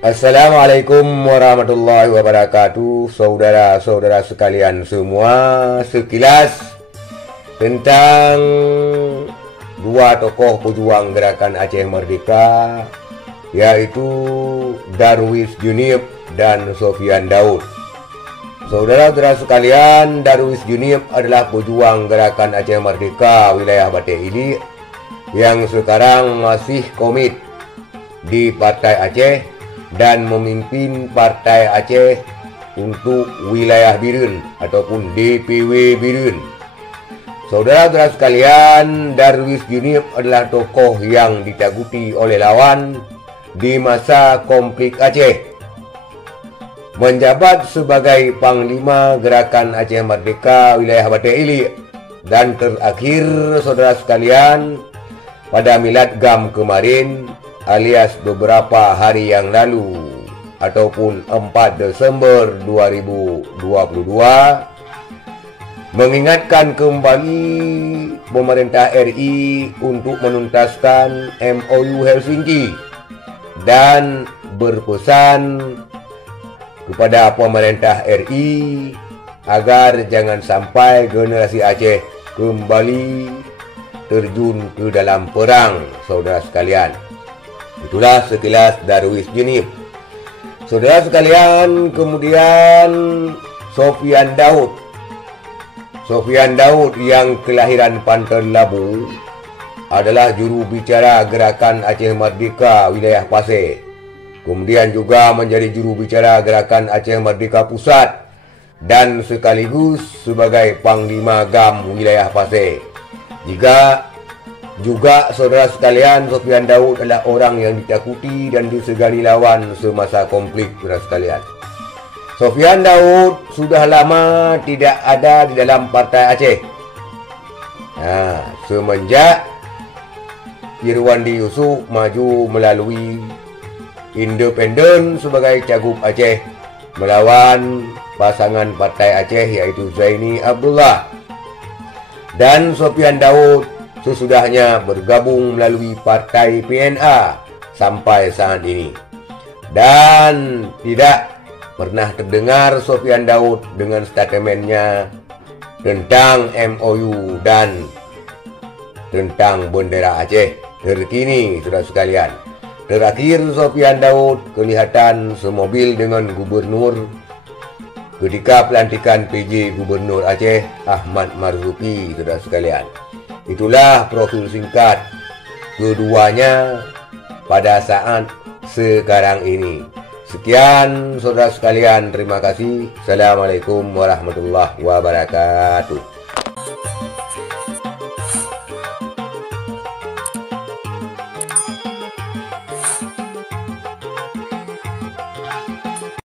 Assalamualaikum warahmatullahi wabarakatuh, saudara-saudara sekalian semua. Sekilas tentang dua tokoh pejuang gerakan Aceh Merdeka, yaitu Darwis Junib dan Sofyan Daud. Saudara-saudara sekalian, Darwis Junib adalah pejuang gerakan Aceh Merdeka wilayah Bate Ili yang sekarang masih komit di Partai Aceh dan memimpin Partai Aceh untuk wilayah Birun ataupun DPW Birun. Saudara-saudara sekalian, Darwis Junib adalah tokoh yang ditakuti oleh lawan di masa konflik Aceh. Menjabat sebagai Panglima Gerakan Aceh Merdeka wilayah Bate Ili, dan terakhir saudara sekalian pada Milad Gam kemarin alias beberapa hari yang lalu ataupun 4 Desember 2022 mengingatkan kembali pemerintah RI untuk menuntaskan MOU Helsinki dan berpesan kepada pemerintah RI agar jangan sampai generasi Aceh kembali terjun ke dalam perang, saudara sekalian. Itulah sekilas Darwis Junib. Saudara sekalian, kemudian Sofyan Daud. Sofyan Daud yang kelahiran Pantai Labu adalah juru bicara gerakan Aceh Merdeka wilayah Pasir. Kemudian juga menjadi juru bicara gerakan Aceh Merdeka Pusat dan sekaligus sebagai Panglima GAM wilayah Pasir. Juga saudara sekalian, Sofyan Daud adalah orang yang ditakuti dan disegani lawan semasa konflik, saudara sekalian. Sofyan Daud sudah lama tidak ada di dalam Partai Aceh. Semenjak Irwandi Yusuf maju melalui independen sebagai Cagup Aceh melawan pasangan Partai Aceh yaitu Zaini Abdullah. Dan Sofyan Daud sesudahnya bergabung melalui Partai PNA sampai saat ini. Dan tidak pernah terdengar Sofyan Daud dengan statementnya tentang MOU dan tentang bendera Aceh terkini, saudara sekalian. Terakhir Sofyan Daud kelihatan semobil dengan gubernur ketika pelantikan PJ Gubernur Aceh Ahmad Marzuki, saudara sekalian. Itulah profil singkat keduanya pada saat sekarang ini. Sekian saudara sekalian, terima kasih. Assalamualaikum warahmatullahi wabarakatuh.